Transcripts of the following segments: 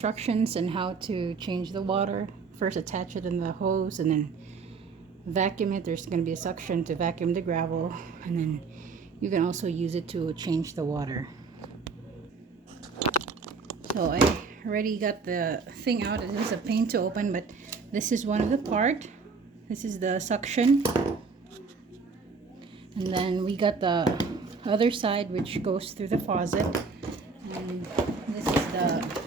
instructions and how to change the water. First attach it in the hose and then vacuum it. There's going to be a suction to vacuum the gravel, and then you can also use it to change the water. So I already got the thing out. It is a pain to open, but this is one of the part. This is the suction, and then we got the other side which goes through the faucet, and this is the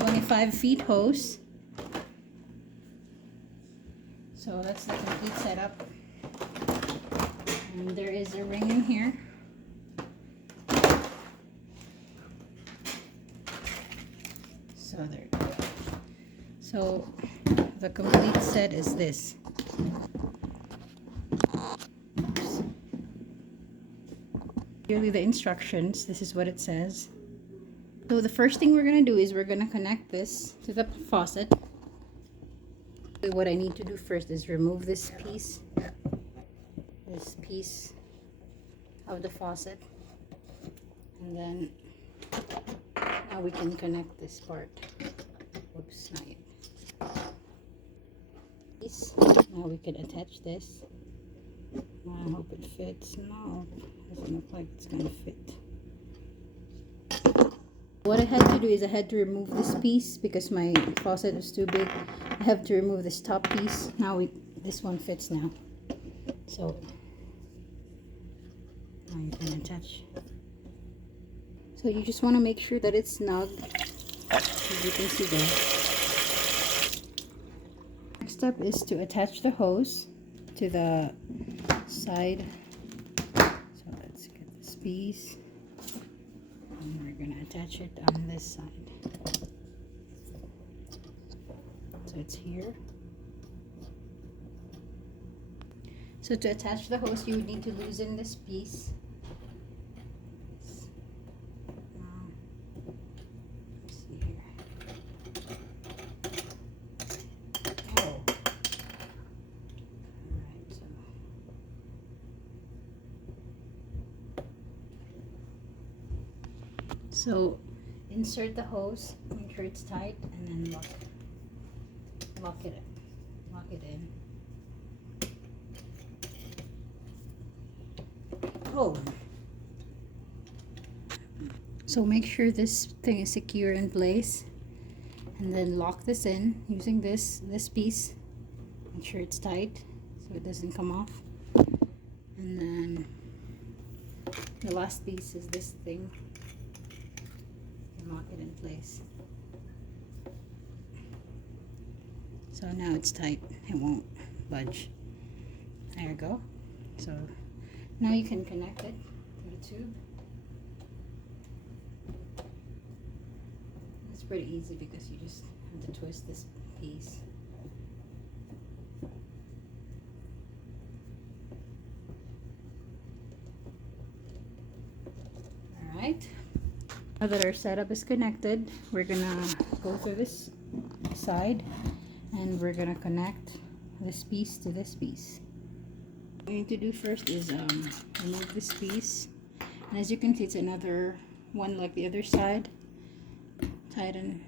25 feet hose. So that's the complete setup, and there is a ring in here. So there you go. So the complete set is this. Here's the instructions. This is what it says. So the first thing we're going to do is we're going to connect this to the faucet. What I need to do first is remove this piece of the faucet, and then now we can connect this part. Oops, not yet. Now we can attach this. I hope it fits. No, doesn't look like it's gonna fit. What I had to do is I had to remove this piece because my faucet is too big. I have to remove this top piece. Now this one fits now. So now you can attach. So you just want to make sure that it's snug, as you can see there. Next step is to attach the hose to the side. So let's get this piece, and we're gonna attach it on this side. So it's here. So to attach the hose, you would need to loosen this piece. Let's see here. Oh. Alright, so insert the hose, make sure it's tight, and then lock it in. Oh. So make sure this thing is secure in place, and then lock this in using this piece. Make sure it's tight so it doesn't come off. And then the last piece is this thing. And lock it in place. So now it's tight, it won't budge. There you go. So now you can connect it to the tube. It's pretty easy because you just have to twist this piece. Alright. Now that our setup is connected, we're gonna go through this side, and we're gonna connect this piece to this piece. What we need to do first is remove this piece, and as you can see, it's another one like the other side. Tighten.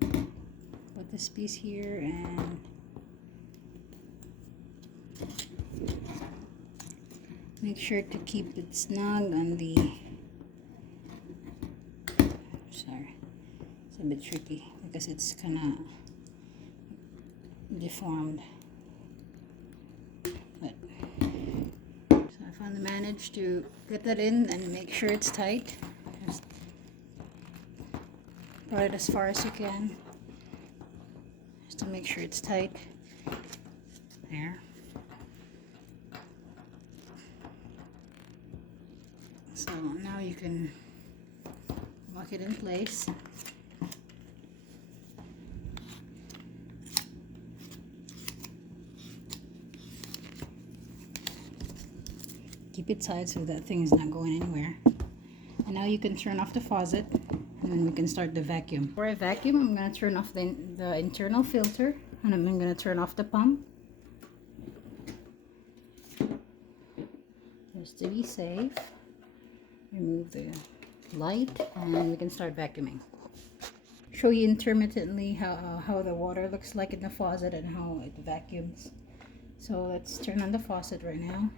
Put this piece here and make sure to keep it snug on the. Sorry, it's a bit tricky because it's kind of deformed. But so I finally managed to get that in and make sure it's tight. Just put it as far as you can, just to make sure it's tight. There. So now you can lock it in place. Keep it tight so that thing is not going anywhere. And now you can turn off the faucet, and then we can start the vacuum. For a vacuum, I'm going to turn off the internal filter, and I'm going to turn off the pump. just to be safe, remove the light and we can start vacuuming. Show you intermittently how the water looks like in the faucet and how it vacuums. So let's turn on the faucet right now.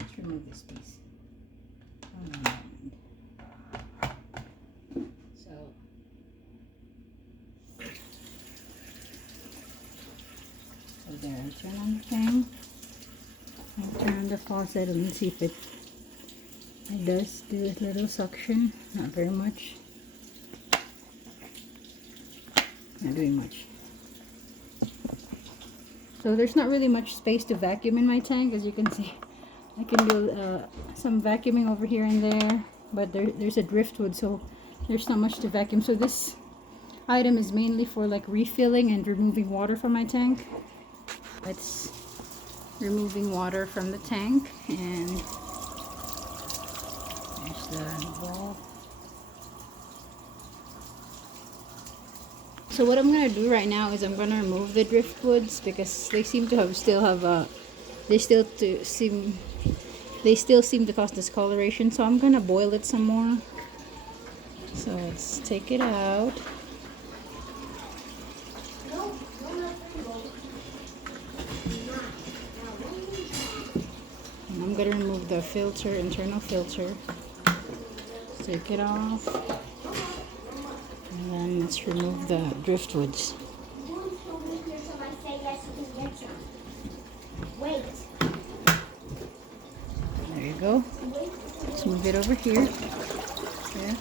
Let's remove this piece. Oh, no. So there, I turn on the thing. I turn on the faucet and see if it does do a little suction. Not very much. Not doing much. So there's not really much space to vacuum in my tank, as you can see. I can do some vacuuming over here and there, but there's a driftwood, so there's not much to vacuum. So this item is mainly for like refilling and removing water from my tank. It's removing water from the tank, and there's the ball. So what I'm gonna do right now is I'm gonna remove the driftwoods because they seem to still seem to cause discoloration. So I'm gonna boil it some more. So let's take it out. And I'm gonna remove the filter, internal filter. Take it off. And then let's remove the driftwoods. There you go. Let's move it over here. There.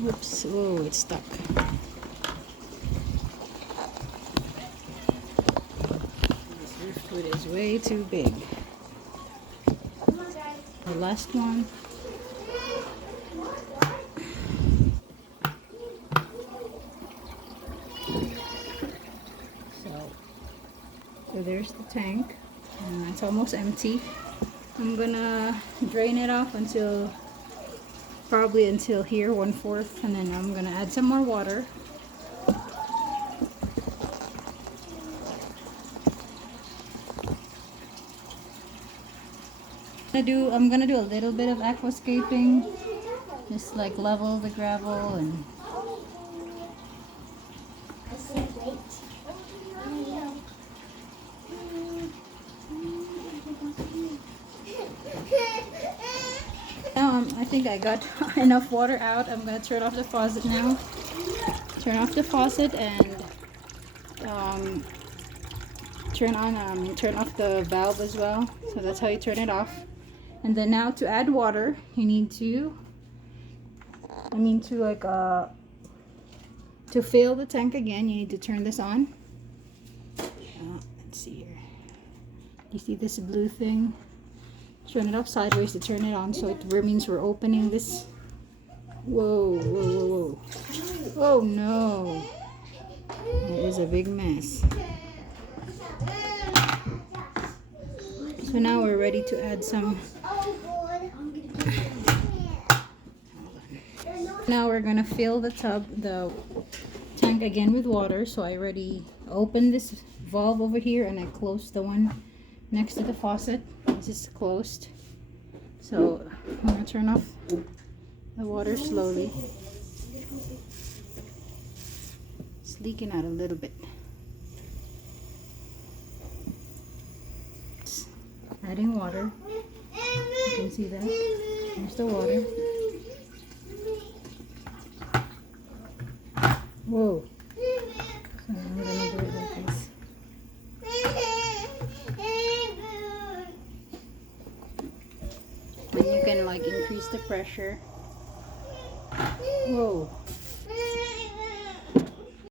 Whoops. Oh, it's stuck. This driftwood is way too big. The last one. So there's the tank. It's almost empty. I'm gonna drain it off probably until here, 1/4, and then I'm gonna add some more water. I'm gonna do a little bit of aquascaping, just like level the gravel and. I think I got enough water out. I'm gonna turn off the faucet now. Turn off the faucet and turn off the valve as well. So that's how you turn it off. And then now to add water, you need to to fill the tank again. You need to turn this on. Let's see here. You see this blue thing? Turn it up sideways to turn it on, so it means we're opening this. Whoa, whoa, whoa, whoa. Oh no. That is a big mess. So now we're ready to add some. Now we're gonna fill the tank again with water. So I already opened this valve over here and I closed the one next to the faucet. This is closed. So I'm gonna turn off the water slowly. It's leaking out a little bit. Adding water. You can see that. There's the water. Whoa. So I'm gonna do it like this. And you can like increase the pressure. Whoa.